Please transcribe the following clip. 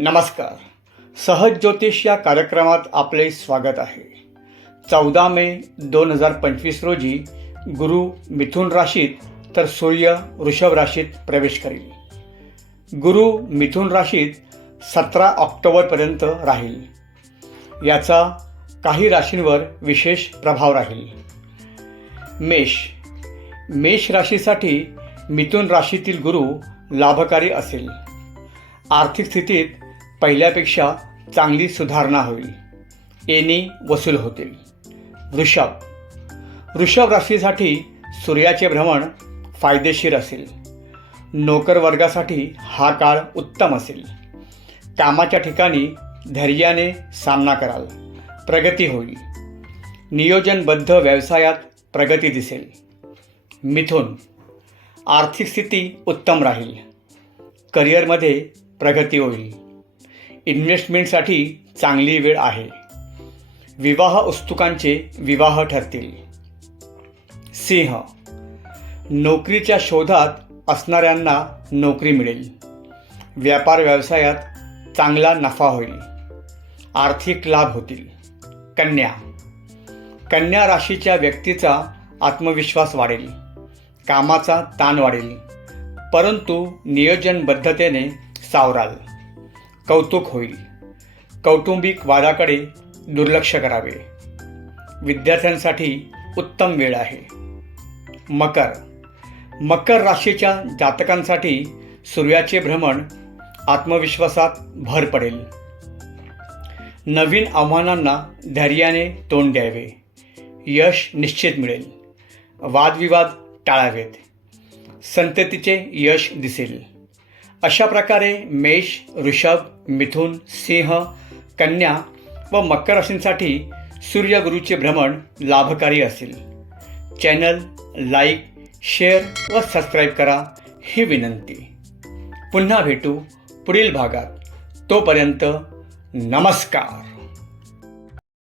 नमस्कार. सहज ज्योतिष या कार्यक्रमात आपले स्वागत आहे. चौदा मे दोन हजार पंचवीस रोजी गुरु मिथुन राशीत तर सूर्य वृषभ राशीत प्रवेश करील. गुरु मिथुन राशीत सतरा ऑक्टोबरपर्यंत राहील. याचा काही राशींवर विशेष प्रभाव राहील. मेष. मेष राशीसाठी मिथुन राशीतील गुरु लाभकारी असेल. आर्थिक स्थितीत पहिल्यापेक्षा चांगली सुधारणा होईल. येणे वसूल होतील. वृषभ वृषभ राशीसाठी सूर्याचे भ्रमण फायदेशीर असेल. नोकरवर्गासाठी हा काळ उत्तम असेल. कामाच्या ठिकाणी धैर्याने सामना कराल. प्रगती होईल. नियोजनबद्ध व्यवसायात प्रगती दिसेल. मिथुन. आर्थिक स्थिती उत्तम राहील. करिअरमध्ये प्रगती होईल. इन्व्हेस्टमेंटसाठी चांगली वेळ आहे. विवाह उत्सुकांचे विवाह ठरतील. सिंह. नोकरीच्या शोधात असणाऱ्यांना नोकरी मिळेल. व्यापार व्यवसायात चांगला नफा होईल. आर्थिक लाभ होतील. कन्या. कन्या राशीच्या व्यक्तीचा आत्मविश्वास वाढेल. कामाचा ताण वाढेल. परंतु नियोजनबद्धतेने सावराल. कौतुक होईल. कौटुंबिक वादाकडे दुर्लक्ष करावे. विद्यार्थ्यांसाठी उत्तम वेळ आहे. मकर. मकर राशीच्या जातकांसाठी सूर्याचे भ्रमण आत्मविश्वासात भर पडेल. नवीन आव्हानांना धैर्याने तोंड द्यावे. यश निश्चित मिळेल. वादविवाद टाळावेत. संततीचे यश दिसेल. अशा प्रकारे मेष ऋषभ मिथुन सिंह कन्या व मकर राशींसाठी सूर्यगुरूचे भ्रमण लाभकारी असेल. चॅनल लाईक शेअर व सबस्क्राईब करा ही विनंती. पुन्हा भेटू पुढील भागात. तोपर्यंत नमस्कार.